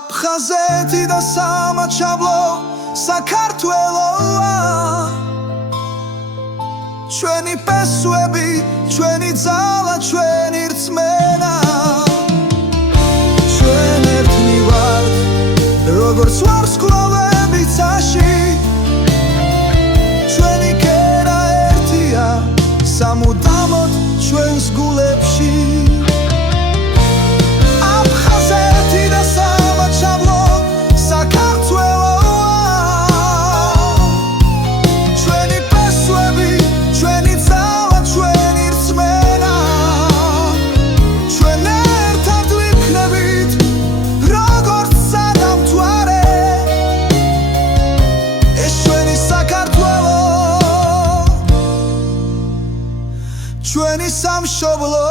აფხაზეთი და სამაჩაბლო საქართველოა ჩვენი პესვები, ჩვენი ძალა, ჩვენი რწმენა ჩვენ ერთნი ვართ როგორც ვარსკვლავები ცაში ჩვენი კერა ერთია სამუდამოდ ჩვენს გულებში აფხაზეთი და სამაჩაბლო ჩვენი სამშობლო